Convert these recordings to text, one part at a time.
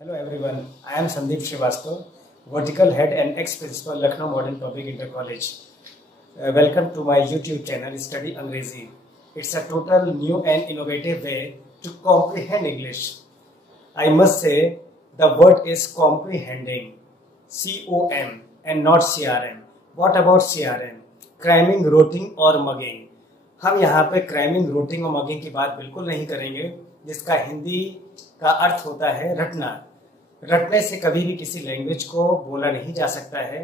Hello everyone, I am Sandeep Srivastava, Vertical Head and ex-principal Lucknow Modern Public Inter College. Welcome to my YouTube channel Study Angrezi. It's a total new and innovative way to comprehend English. I must say the word is comprehending, C-O-M and not C-R-M. What about C-R-M? Cramming, roting और mugging. हम यहाँ पे cramming, रोटिंग और mugging की बात बिल्कुल नहीं करेंगे, जिसका हिंदी का अर्थ होता है रटना। रटने से कभी भी किसी लैंग्वेज को बोला नहीं जा सकता है।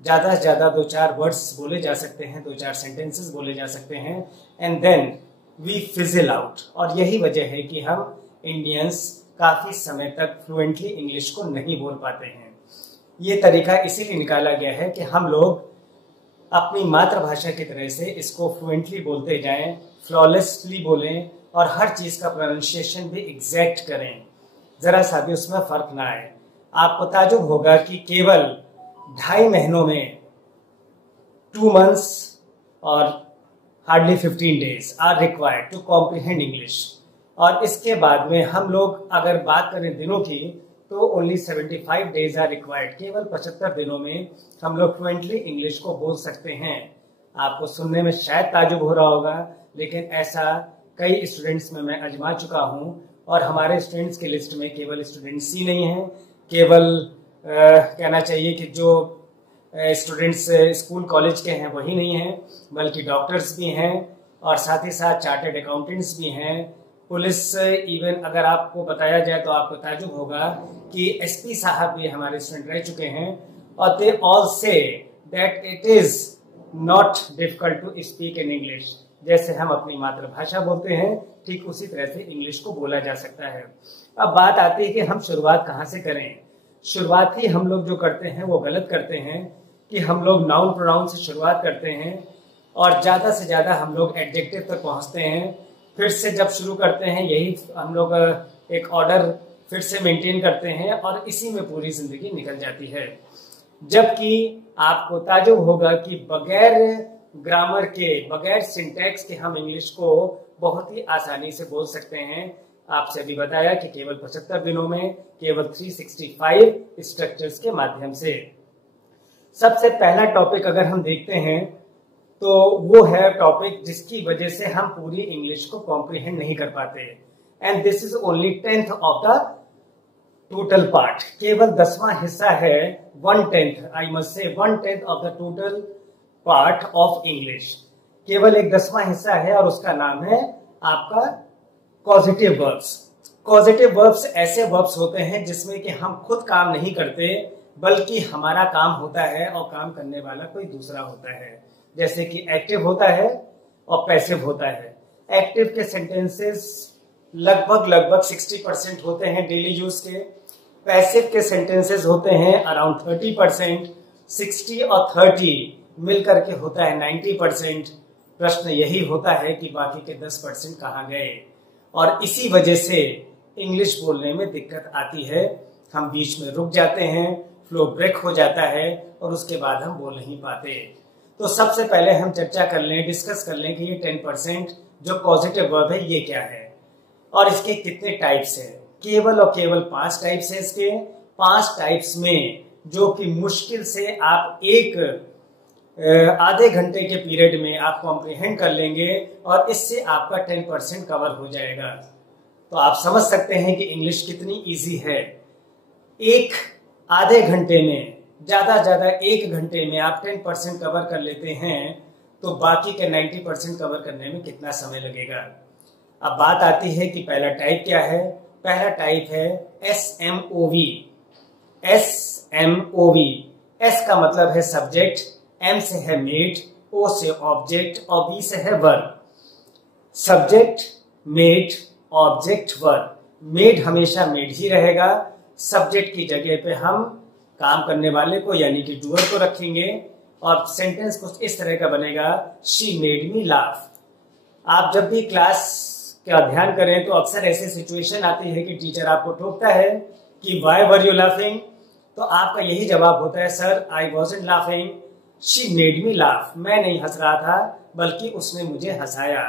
ज़्यादा से ज़्यादा 2-4 वर्ड्स बोले जा सकते हैं, 2-4 सेंटेंसेस बोले जा सकते हैं and then we fizzle out. और यही वजह है कि हम इंडियंस काफ़ी समय तक फ्लुएंटली इंग्लिश को नहीं बोल पाते हैं। ये तरीका इसीलिए निकाला गया है कि हम लोग अपनी मातृभाषा की तरह से इसको फ्लुएंटली बोलते जाएं, फ्लॉलेसली बोलें और हर चीज़ का प्रोनाउंसिएशन भी एग्जैक्ट करें, ज़रा सा भी उसमें फ़र्क ना आए। आपको ताजुब होगा कि केवल 2.5 महीनों में 2 months और hardly 15 days are required to comprehend English. और इसके बाद में हम लोग अगर बात करें दिनों की तो ओनली 75 days आर रिक्वायर्ड। केवल 75 दिनों में हम लोग फ्लुएंटली इंग्लिश को बोल सकते हैं। आपको सुनने में शायद ताजुब हो रहा होगा, लेकिन ऐसा कई स्टूडेंट्स में मैं आजमा चुका हूं और हमारे स्टूडेंट्स की लिस्ट में केवल स्टूडेंट्स ही नहीं हैं, केवल कहना चाहिए कि जो स्टूडेंट्स स्कूल कॉलेज के हैं वही नहीं हैं, बल्कि डॉक्टर्स भी हैं और साथ ही साथ चार्टर्ड अकाउंटेंट्स भी हैं, पुलिस, इवन अगर आपको बताया जाए तो आपको ताजुब होगा कि एसपी साहब भी हमारे स्टूडेंट रह चुके हैं। और they all say that it is not difficult to speak in English. जैसे हम अपनी मातृभाषा बोलते हैं, ठीक उसी तरह से इंग्लिश को बोला जा सकता है। अब बात आती है कि हम शुरुआत कहाँ से करें। शुरुआत ही हम लोग जो करते हैं वो गलत करते हैं कि हम लोग नाउन प्रोनाउन से शुरुआत करते हैं और ज़्यादा से ज़्यादा हम लोग एडजेक्टिव तक पहुँचते हैं। फिर से जब शुरू करते हैं यही हम लोग एक ऑर्डर फिर से मेंटेन करते हैं और इसी में पूरी जिंदगी निकल जाती है। जबकि आपको ताजुब होगा कि बगैर ग्रामर के, बगैर सिंटैक्स के हम इंग्लिश को बहुत ही आसानी से बोल सकते हैं। आपसे अभी बताया कि केवल 75 दिनों में केवल 365 स्ट्रक्चर्स के माध्यम से। सबसे पहला टॉपिक अगर हम देखते हैं तो वो है टॉपिक जिसकी वजह से हम पूरी इंग्लिश को कॉम्प्रिहेंड नहीं कर पाते, and this is only 10th of the total part. केवल 10वां हिस्सा है, 1/10, आई मस्ट से 1/10 of the total part of English. केवल एक 10वां हिस्सा है और उसका नाम है आपका कॉजेटिव वर्ब्स। कॉजेटिव वर्ब्स ऐसे वर्ब्स होते हैं जिसमें कि हम खुद काम नहीं करते, बल्कि हमारा काम होता है और काम करने वाला कोई दूसरा होता है। जैसे कि एक्टिव होता है और पैसिव होता है। एक्टिव के सेंटेंसेस लगभग 60% होते हैं डेली यूज के। पैसिव के सेंटेंसेस होते हैं अराउंड 30%। 60 और 30 मिलकर के होता है 90%। प्रश्न यही होता है कि बाकी के 10% कहाँ गए, और इसी वजह से इंग्लिश बोलने में दिक्कत आती है। हम बीच में रुक जाते हैं, फ्लो ब्रेक हो जाता है और उसके बाद हम बोल नहीं पाते। तो सबसे पहले हम चर्चा कर लें, डिस्कस कर लें कि ये 10% जो पॉजिटिव वर्ब है ये क्या है और इसके कितने टाइप्स है। केवल और केवल 5 टाइप्स है इसके। 5 टाइप्स में जो कि मुश्किल से आप एक आधे घंटे के पीरियड में आप कॉम्प्रिहेंड कर लेंगे और इससे आपका 10% कवर हो जाएगा। तो आप समझ सकते हैं कि इंग्लिश कितनी इजी है। एक आधे घंटे में, ज्यादा 1 घंटे में आप 10% कवर कर लेते हैं, तो बाकी के 90% कवर करने में कितना समय लगेगा। अब बात आती है कि पहला टाइप क्या है। पहला टाइप है SMOV। SMOV, S का मतलब है सब्जेक्ट, M से है मेड, O से ऑब्जेक्ट और V से है verb. Subject, made, object, verb. Made हमेशा मेड ही रहेगा। सब्जेक्ट की जगह पे हम काम करने वाले को यानी कि डूअर को रखेंगे और सेंटेंस कुछ इस तरह का बनेगा, शी मेड मी लाफ। आप जब भी क्लास का ध्यान करें तो अक्सर ऐसी सिचुएशन आती है कि टीचर आपको टोकता है कि व्हाई वर यू लाफिंग, तो आपका यही जवाब होता है, sir I wasn't laughing, she made me laugh. मैं नहीं हंस रहा था बल्कि उसने मुझे हंसाया।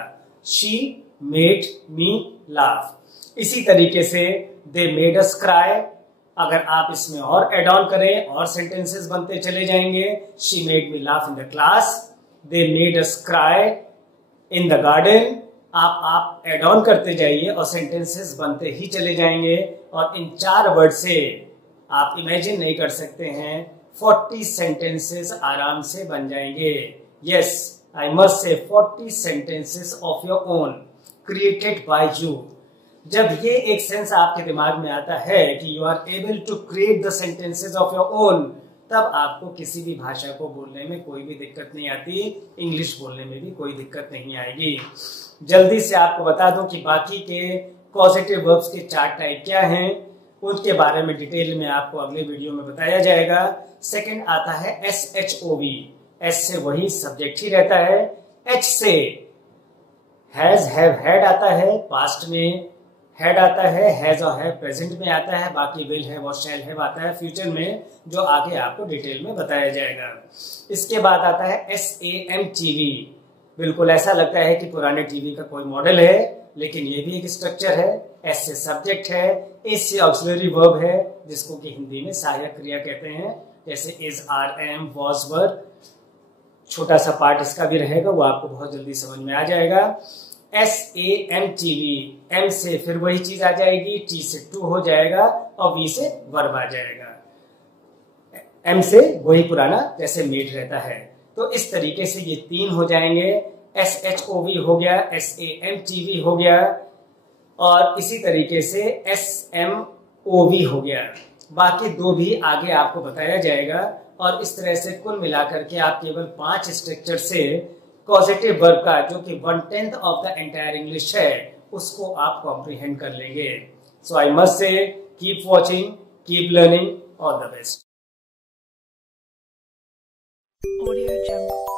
She made me laugh. इसी तरीके से दे मेड अस क्राई, अगर आप इसमें और एड ऑन करें और सेंटेंसेस बनते चले जाएंगे। She made me laugh in the class, they made us cry in the garden. आप एड ऑन करते जाइए और सेंटेंसेस बनते ही चले जाएंगे। और इन 4 वर्ड से आप इमेजिन नहीं कर सकते हैं 40 सेंटेंसेस आराम से बन जाएंगे। यस, आई मस्ट से 40 sentences of your own created by you. जब ये एक सेंस आपके दिमाग में आता है कि you are able to create the sentences of your own, तब आपको किसी भी भाषा को बोलने में कोई भी दिक्कत नहीं आती, इंग्लिश बोलने में भी कोई दिक्कत नहीं आएगी। जल्दी से आपको बता दूं कि बाकी के पॉजिटिव वर्ब्स के 4 टाइप क्या हैं, उनके बारे में डिटेल में आपको अगले वीडियो में बताया जाएगा। सेकंड आता है SHOV। एस से वही सब्जेक्ट ही रहता है। H से हैज हैव हैड आता है, पास्ट में हैड आता है, हैज और हैव प्रेजेंट में आता है, बाकी विल हैव और शैल हैव आता है फ्यूचर में, जो आगे आपको डिटेल में बताया जाएगा। इसके बाद आता है SAMTV। बिल्कुल ऐसा लगता है कि पुराने टीवी का कोई मॉडल है, लेकिन ये भी एक स्ट्रक्चर है। S से सब्जेक्ट है, A से ऑक्सिलरी वर्ब है, जिसको कि हिंदी में सहायक क्रिया कहते हैं, जैसे इज, आर, एम, वॉज, वर। छोटा सा पार्ट इसका भी रहेगा, वो आपको बहुत जल्दी समझ में आ जाएगा। SAMTV, M से फिर वही चीज आ जाएगी, T से टू हो जाएगा और V से वर्ब आ जाएगा। M से वही पुराना जैसे मेड रहता है। तो इस तरीके से ये 3 हो जाएंगे। SHOV हो गया, SAMTV हो गया और इसी तरीके से SMOV हो गया। बाकी 2 भी आगे आपको बताया जाएगा। और इस तरह से कुल मिलाकर के आप केवल 5 स्ट्रक्चर से पॉजिटिव वर्ब का, जो कि 1/10 ऑफ द एंटायर इंग्लिश है, उसको आप कॉम्प्रिहेंड कर लेंगे। So I must say keep watching, keep learning, all the best. Audio Jungle.